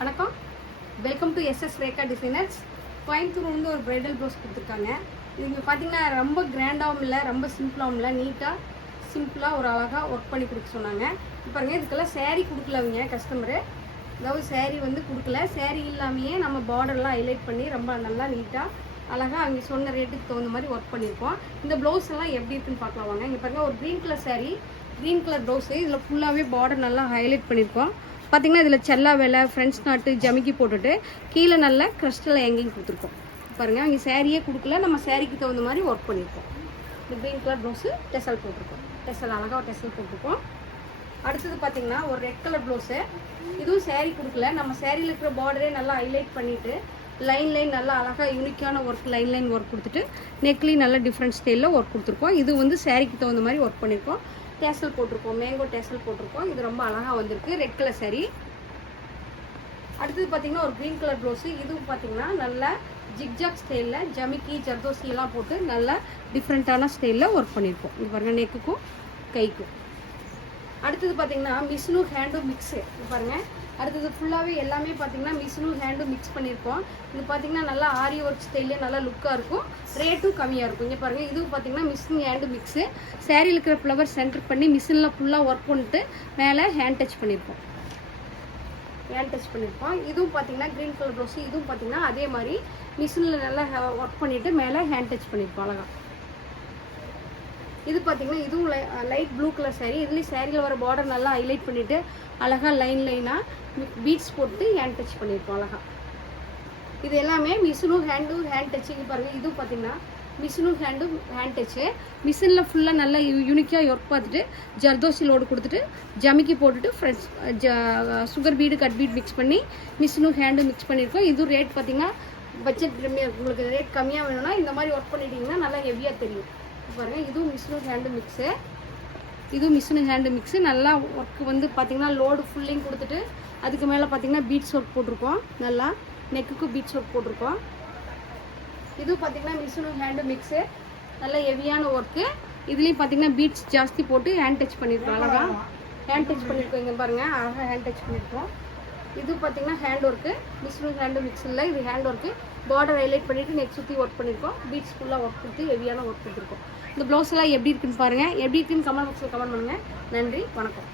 வணக்கம், welcome to SS Rekha designers. Coimbatore வந்து ஒரு பிரைடல் ப்ளவுஸ் கொடுத்துருக்காங்க. இது பார்த்தீங்கன்னா ரொம்ப கிராண்டாகவும் இல்லை, ரொம்ப சிம்பிளாகவும் இல்லை, நீட்டாக சிம்பிளாக ஒரு அழகாக ஒர்க் பண்ணி கொடுக்க சொன்னாங்க. இப்போ பாருங்க, இதுக்கெல்லாம் சேரீ கொடுக்கலவங்க கஸ்டமரு, அதாவது சேரீ வந்து கொடுக்கல. சேரீ இல்லாமையே நம்ம பார்டர்லாம் ஹைலைட் பண்ணி ரொம்ப நல்லா நீட்டாக அழகாக அவங்க சொன்ன ரேட்டுக்கு தகுந்த மாதிரி ஒர்க் பண்ணியிருக்கோம். இந்த ப்ளவுஸ் எல்லாம் எப்படி இருக்குன்னு பார்க்கலாம் வாங்க. இங்கே பாருங்கள், ஒரு green colour sari, green colour blouse, இதில் ஃபுல்லாகவே பார்டர் நல்லா ஹைலைட் பண்ணியிருக்கோம். பார்த்திங்கன்னா இதில் செல்லா வேலை, ஃப்ரெண்ட்ஸ் நாட்டு ஜமிக்கி போட்டுட்டு கீழே நல்ல கிறிஸ்டல் ஹேங்கிங் கொடுத்துருக்கோம். பாருங்கள், அங்கே சேரீயே கொடுக்கல, நம்ம சேரீக்கு தகுந்த மாதிரி ஒர்க் பண்ணியிருக்கோம். இந்த க்ரீன் கலர் ப்ளவுஸு டெசல் போட்டிருக்கோம், டெசல் அழகாக டெசல் போட்டிருக்கோம். அடுத்தது பார்த்திங்கன்னா ஒரு ரெட் கலர் ப்ளவுஸு, இதுவும் சேரீ கொடுக்கல, நம்ம சேரீயில் இருக்கிற பார்டரே நல்லா ஹைலைட் பண்ணிவிட்டு லைன் நல்லா அழகாக யூனிக்கான ஒர்க், லைன் ஒர்க் கொடுத்துட்டு நெக்லையும் நல்லா டிஃப்ரெண்ட் ஸ்டைலில் ஒர்க் கொடுத்துருக்கோம். இது வந்து சேரீக்கு தகுந்த மாதிரி ஒர்க் பண்ணியிருக்கோம். டேசல் போட்டிருக்கோம், மேங்கோ டேசல் போட்டிருக்கோம். இது ரொம்ப அழகாக வந்திருக்கு, ரெட் கலர் சாரீ. அடுத்தது பார்த்திங்கன்னா ஒரு க்ரீன் கலர் ப்ளவுஸு, இதுவும் பார்த்திங்கன்னா நல்லா ஜிக்ஜாக் ஸ்டைலில் ஜமிக்கி ஜர்தோசியெல்லாம் போட்டு நல்லா டிஃப்ரெண்ட்டான ஸ்டைலில் ஒர்க் பண்ணியிருக்கோம். இது பாருங்கள், நெக்குக்கும் கைக்கும். அடுத்தது பார்த்திங்கன்னா மிஷினும் ஹேண்டும் மிக்ஸு. இது பாருங்கள், அடுத்தது ஃபுல்லாகவே எல்லாமே பார்த்திங்கன்னா மிஷினும் ஹேண்டும் மிக்ஸ் பண்ணியிருக்கோம். இது பார்த்திங்கன்னா நல்லா ஆரி ஒர்க் ஸ்டைல்லே நல்லா லுக்காக இருக்கும், ரேட்டும் கம்மியாக இருக்கும். இங்கே பாருங்கள், இதுவும் பார்த்திங்கன்னா மிஷின் ஹேண்டு மிக்ஸு. சேரீயில் இருக்கிற ஃப்ளவர் சென்டர் பண்ணி மிஷினில் ஃபுல்லாக ஒர்க் பண்ணிட்டு மேலே ஹேண்ட் டச் பண்ணியிருக்கோம். இதுவும் பார்த்திங்கன்னா க்ரீன் கலர் ப்ளவுஸு, இதுவும் பார்த்திங்கன்னா அதே மாதிரி மிஷினில் நல்லா ஒர்க் பண்ணிவிட்டு மேலே ஹேண்ட் டச் பண்ணியிருக்கோம் அழகாக. இது பார்த்திங்கன்னா இதுவும் லைட் ப்ளூ கலர் சாரீ. இதுலேயும் சேரீயில் வர பார்டர் நல்லா ஹைலைட் பண்ணிவிட்டு அழகாக லைனாக பீட்ஸ் போட்டு ஹேண்ட் டச் பண்ணியிருக்கோம் அழகாக. இது எல்லாமே மிஷினும் ஹேண்டும் ஹேண்ட் டச்சுக்கு பாருங்கள். இதுவும் பார்த்திங்கன்னா மிஷினும் ஹேண்டும் ஹேண்ட் டச்சு. மிஷினில் ஃபுல்லாக நல்லா யூனிக்காக ஒர்க் பார்த்துட்டு ஜர்தோசி லோடு கொடுத்துட்டு ஜமிக்கி போட்டுட்டு friends sugar beet cut beet mix பண்ணி மிஷினும் ஹேண்டும் மிக்ஸ் பண்ணியிருக்கோம். இதுவும் ரேட் பார்த்திங்கன்னா பட்ஜெட் உங்களுக்கு ரேட் கம்மியாக வேணும்னா இந்த மாதிரி ஒர்க் பண்ணிட்டீங்கன்னா நல்லா ஹெவியாக தெரியும். பாருங்கள், இதுவும் மிஷினும் ஹேண்டு மிக்ஸு, இதுவும் மிஷினு ஹேண்டு மிக்ஸு. நல்லா ஒர்க் வந்து பார்த்திங்கன்னா லோடு ஃபுல்லிங் கொடுத்துட்டு அதுக்கு மேலே பார்த்திங்கன்னா பீட்ஸ் ஒர்க் போட்டிருக்கோம், நல்லா நெக்குக்கு பீட்ஸ் ஒர்க் போட்டிருக்கோம். இதுவும் பார்த்திங்கன்னா மிஷினும் ஹேண்டு மிக்ஸு, நல்லா ஹெவியான ஒர்க்கு. இதுலேயும் பார்த்திங்கன்னா பீட்ஸ் ஜாஸ்தி போட்டு ஹேண்ட் டச் பண்ணியிருக்கோம், அழகாக ஹேண்ட் டச் பண்ணியிருக்கோம். இங்கே பாருங்கள், அழகாக ஹேண்ட் டச் பண்ணியிருக்கோம். இது பார்த்திங்கன்னா ஹேண்ட் ஒர்க்கு, மிஷினும் ஹேண்டு மிக்ஸ் இல்லை, இது ஹேண்ட் ஒர்க்கு. பார்டர் ஹைலைட் பண்ணிவிட்டு நெக் சுற்றி ஒர்க் பண்ணியிருக்கோம், பீட்ஸ் ஃபுல்லாக ஒர்க் கொடுத்து ஹெவியான ஒர்க் கொடுத்துருக்கோம். இந்த ப்ளவுஸ் எல்லாம் எப்படி இருக்குன்னு பாருங்கள். எப்படி இருக்குன்னு கமெண்ட் பாக்ஸில் கமெண்ட் பண்ணுங்கள். நன்றி, வணக்கம்.